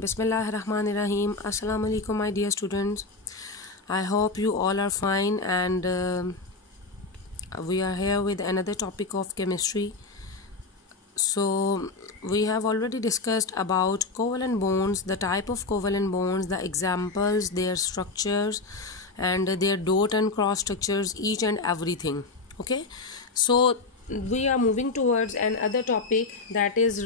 Bismillahirrahmanirrahim. Assalamu alaikum, my dear students. I hope you all are fine, and we are here with another topic of chemistry. So we have already discussed about covalent bonds, the type of covalent bonds, the examples, their structures, and their dot and cross structures, each and everything. Okay, so we are moving towards another topic that is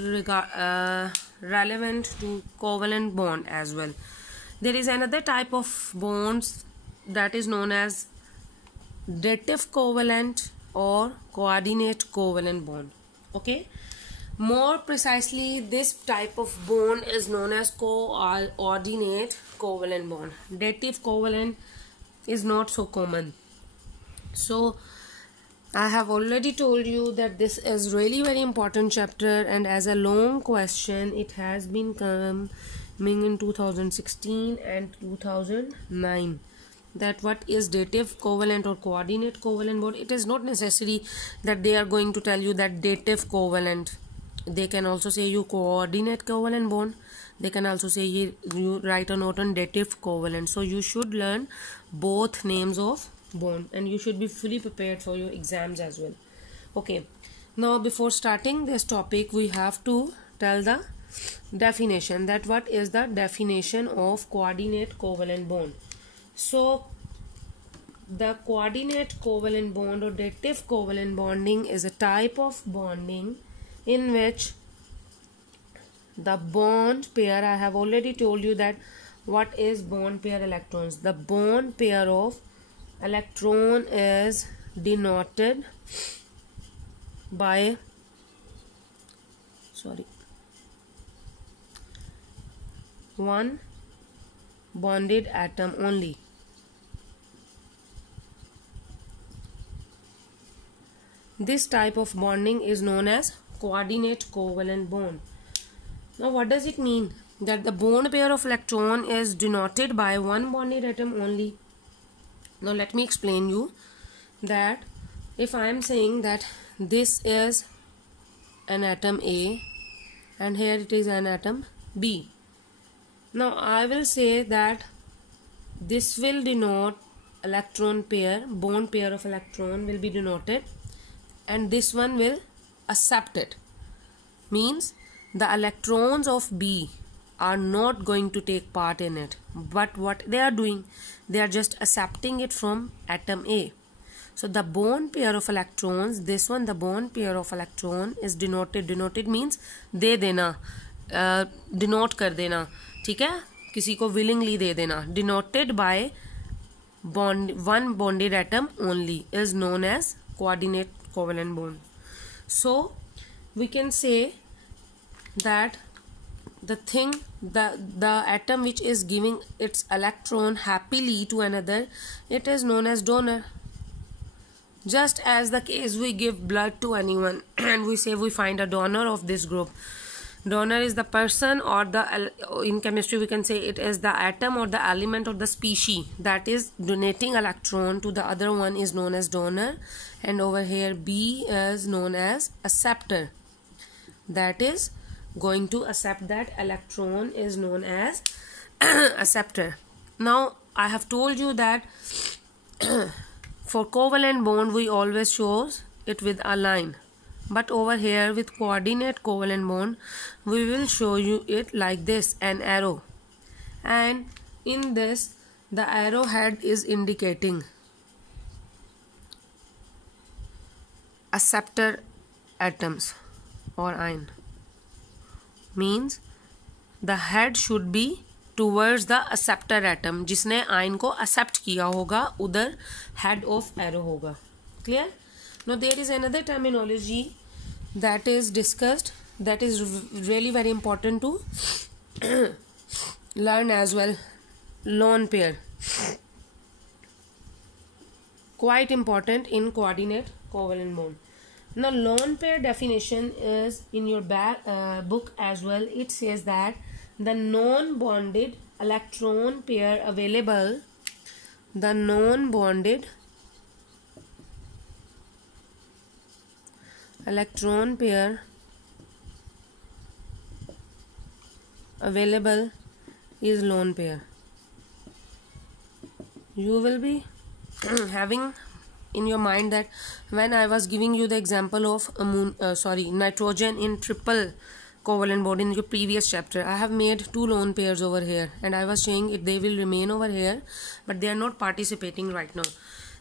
relevant to covalent bond as well. There is another type of bonds that is known as dative covalent or coordinate covalent bond. Okay, more precisely, this type of bond is known as coordinate covalent bond. Dative covalent is not so common. So I have already told you that this is really very important chapter, and as a long question it has been coming in 2016 and 2009, that what is dative covalent or coordinate covalent bond. It is not necessary that they are going to tell you that dative covalent. They can also say you coordinate covalent bond. They can also say you write a note on dative covalent. So you should learn both names of bond, and you should be fully prepared for your exams as well. Okay, now before starting this topic, we have to tell the definition, that what is the definition of coordinate covalent bond. So the coordinate covalent bond or dative covalent bonding is a type of bonding in which the bond pair, I have already told you that what is bond pair electrons. The bond pair of electron is denoted by one bonded atom only. This type of bonding is known as coordinate covalent bond. Now what does it mean? That the bond pair of electron is denoted by one bonded atom only. Now let me explain you that if I am saying that this is an atom A and here it is an atom B. Now I will say that this will denote electron pair, bond pair of electron will be denoted, and this one will accept it. Means the electrons of B are not going to take part in it, but what they are doing, they are just accepting it from atom A. So the bond pair of electrons, this one, the bond pair of electron is denoted means दे देना, denote कर देना, ठीक है, किसी को willingly दे देना. Denoted by one bonded atom only is known as coordinate covalent bond. So we can say that the atom which is giving its electron happily to another, it is known as donor. Just as the case we give blood to anyone and we say we find a donor of this group. Donor is the person, or in chemistry we can say it is the atom or the element or the species that is donating electron to the other one is known as donor, and over here B is known as acceptor, that is going to accept that electron is known as acceptor. Now I have told you that for covalent bond we always shows it with a line, but over here with coordinate covalent bond we will show you it like this, an arrow, and in this the arrowhead is indicating acceptor atoms or ion. Means the head should be towards the acceptor atom, जिसने ion को accept किया होगा उधर head of arrow होगा. Clear? Now there is another terminology that is discussed, that is really very important to learn as well. Lone pair, quite important in coordinate covalent bond. Now lone pair definition is in your book as well. It says that the non-bonded electron pair available, the non-bonded electron pair available is lone pair. You will be having in your mind that when I was giving you the example of nitrogen in triple covalent bond in your previous chapter, I have made 2 lone pairs over here, and I was saying they will remain over here, but they are not participating right now.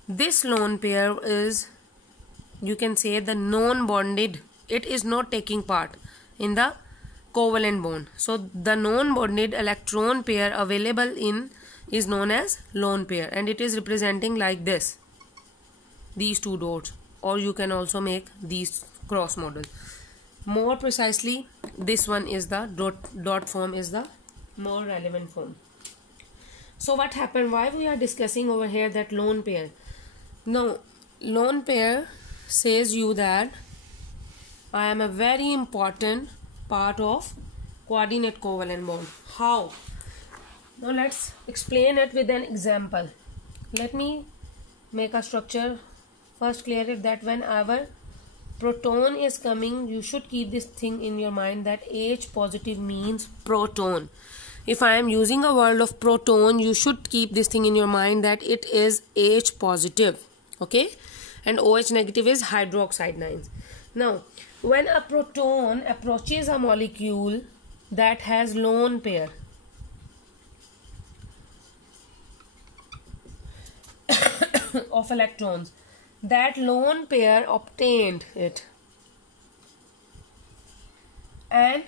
This lone pair is, you can say, the non-bonded. It is not taking part in the covalent bond. So the non-bonded electron pair available in is known as lone pair, and it is representing like this, these 2 dots, or you can also make these cross model. More precisely, this one is the dot form is the more relevant form. So what happened? Why we are discussing over here that lone pair? Now, lone pair says you that I am a very important part of coordinate covalent bond. How? Now let's explain it with an example. Let me make a structure. First clear it that when our proton is coming, you should keep this thing in your mind that H positive means proton. If I am using a word of proton, you should keep this thing in your mind that it is H positive. Okay? And OH negative is hydroxide ions. Now, when a proton approaches a molecule that has lone pair, of electrons, that lone pair obtained it, and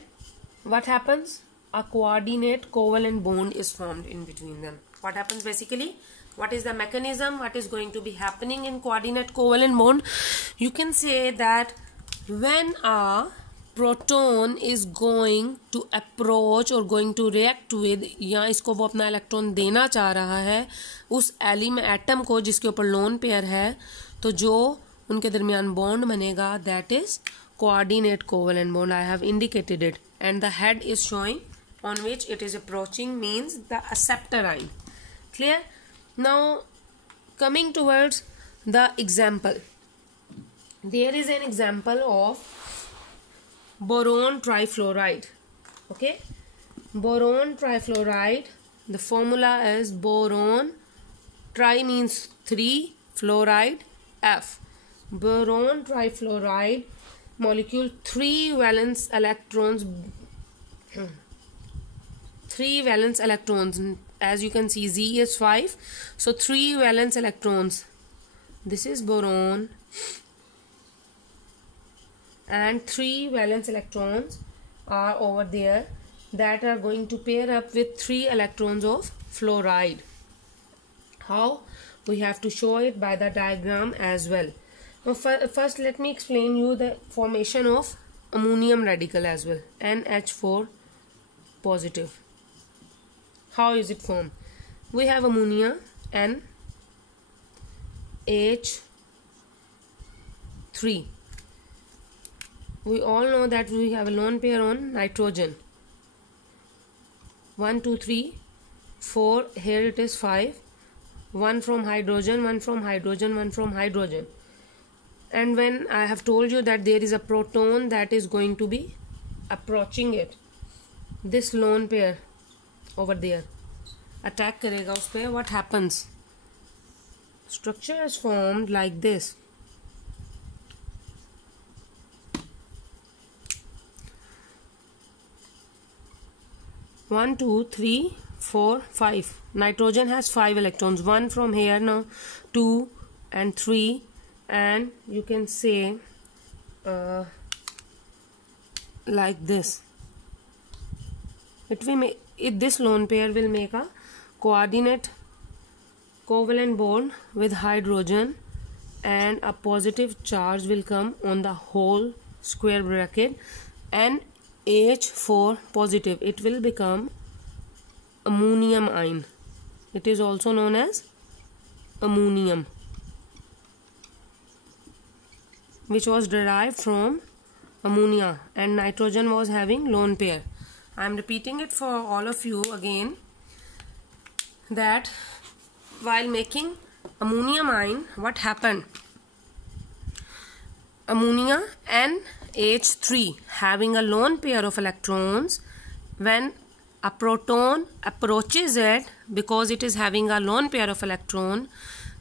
what happens? A coordinate covalent bond is formed in between them. What happens basically? What is the mechanism? What is going to be happening in coordinate covalent bond? You can say that when a proton is going to approach or going to react with, या इसको वो अपना electron देना चाह रहा है उस atom को जिसके ऊपर लोन पेयर है, तो जो उनके दरमियान बॉन्ड बनेगा that is coordinate covalent bond. I have indicated it, and the head is showing on which it is approaching means the acceptor ion. Clear? Now coming towards the example, there is an example of boron trifluoride. Okay, boron trifluoride, the formula is boron, tri means 3, fluoride F. Boron trifluoride molecule 3 valence electrons, 3 valence electrons, as you can see Z is 5, so 3 valence electrons. This is boron, and 3 valence electrons are over there that are going to pair up with 3 electrons of fluoride. How? We have to show it by the diagram as well. Now first let me explain you the formation of ammonium radical as well, NH4 positive. How is it formed? We have ammonia, NH3. We all know that we have a lone pair on nitrogen. 1, 2, 3, 4. Here it is 5. 1 from hydrogen, 1 from hydrogen, 1 from hydrogen. And when I have told you that there is a proton that is going to be approaching it, this lone pair over there attack karega us pe, what happens? Structure is formed like this. One, 2, 3, 4, 5. Nitrogen has 5 electrons. 1 from here now, 2 and 3, and you can say like this. This lone pair will make a coordinate covalent bond with hydrogen, and a positive charge will come on the whole square bracket, and H4 positive, it will become ammonium ion. It is also known as ammonium, which was derived from ammonia, and nitrogen was having lone pair. I am repeating it for all of you again, that while making ammonium ion, what happened? Ammonia NH3 having a lone pair of electrons, when a proton approaches it, because it is having a lone pair of electron,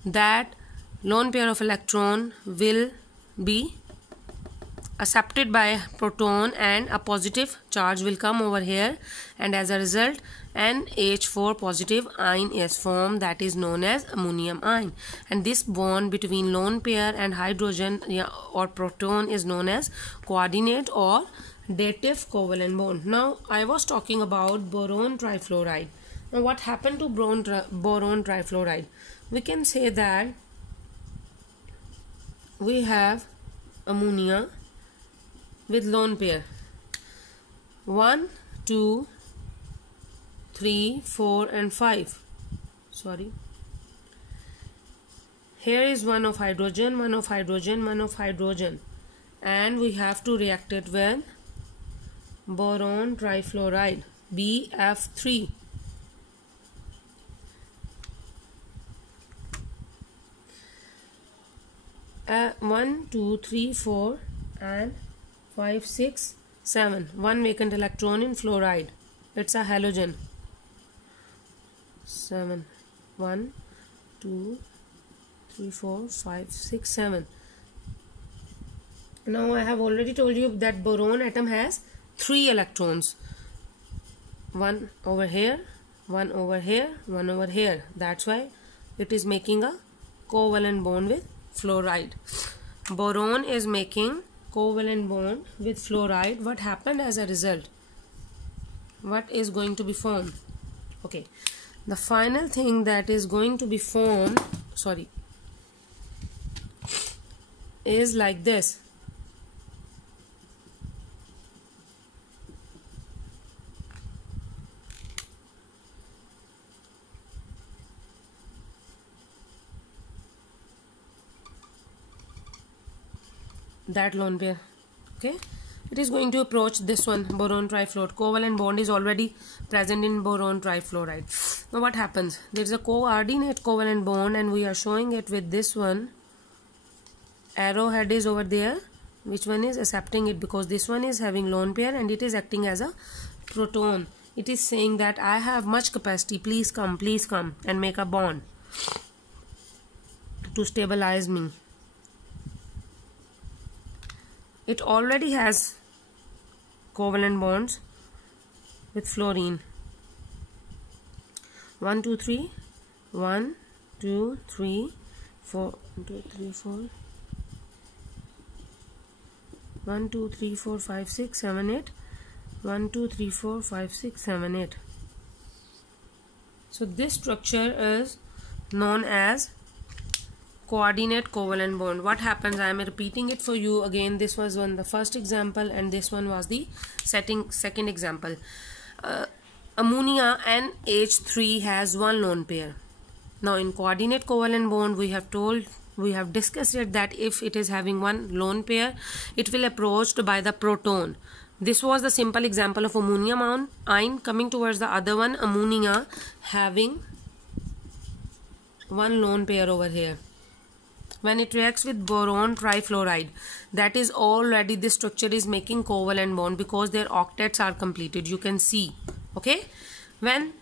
that lone pair of electron will be accepted by a proton and a positive charge will come over here, and as a result NH4 positive ion is formed, that is known as ammonium ion. And this bond between lone pair and hydrogen or proton is known as coordinate or dative covalent bond. Now I was talking about boron trifluoride. Now what happened to boron trifluoride? We can say that we have ammonia with lone pair 1, 2, 3, 4 and 5. Sorry, here is one of hydrogen, one of hydrogen, one of hydrogen, and we have to react it with boron trifluoride BF3. One, 2, 3, 4 and 5, 6, 7. One vacant electron in fluoride. It's a halogen. 7. 1, 2, 3, 4, 5, 6, 7. Now I have already told you that boron atom has 3 electrons. One over here, one over here, one over here. That's why it is making a covalent bond with fluoride. Boron is making covalent bond with fluoride. What happened as a result? What is going to be formed? Okay, the final thing that is going to be formed, is like this. That lone pair, okay, it is going to approach this one, boron trifluoride. Covalent bond is already present in boron trifluoride. Now what happens? There is a coordinate covalent bond and we are showing it with this one. Arrowhead is over there. Which one is accepting it? Because this one is having lone pair and it is acting as a proton. It is saying that I have much capacity, please come and make a bond to stabilize me. It already has covalent bonds with fluorine. 1, 2, 3, 1, 2, 3, 4, 1, 2, 3, 4, 1, 2, 3, 4, 5, 6, 7, 8, 1, 2, 3, 4, 5, 6, 7, 8. So this structure is known as coordinate covalent bond. What happens? I am repeating it for you again. This was the first example and this one was the second example. Ammonia NH3 has one lone pair. Now in coordinate covalent bond we have discussed it that if it is having one lone pair, it will approached by the proton. This was the simple example of ammonium ion coming towards the other one, ammonia having one lone pair over here. When it reacts with boron trifluoride, that is already this structure is making covalent bond because their octets are completed. You can see, okay. When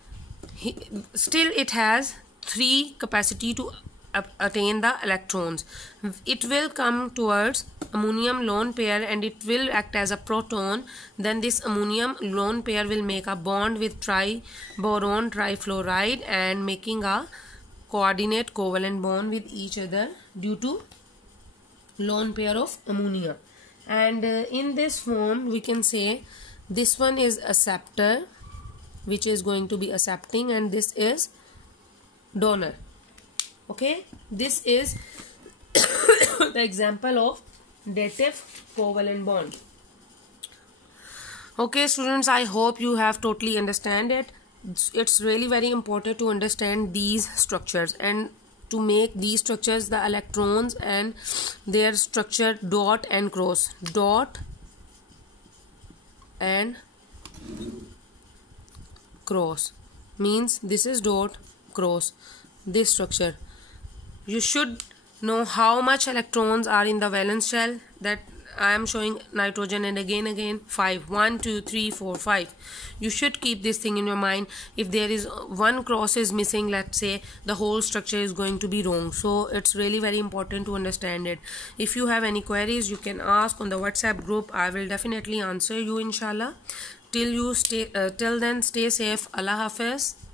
still it has 3 capacity to attain the electrons, it will come towards ammonium lone pair and it will act as a proton. Then this ammonium lone pair will make a bond with boron trifluoride and making a coordinate covalent bond with each other due to lone pair of ammonia. And in this form we can say this one is acceptor, which is going to be accepting, and this is donor. Okay, this is the example of dative covalent bond. Okay students, I hope you have totally understand it. It's really very important to understand these structures, and to make these structures, the electrons and their structure dot and cross. Dot and cross means this is dot, cross, this structure. You should know how much electrons are in the valence shell. That I am showing nitrogen, and again 5. 1 2 3 4 5. You should keep this thing in your mind. If there is one cross is missing, let's say, the whole structure is going to be wrong. So it's really very important to understand it. If you have any queries, you can ask on the WhatsApp group. I will definitely answer you, inshallah. Till then, stay safe. Allah Hafiz.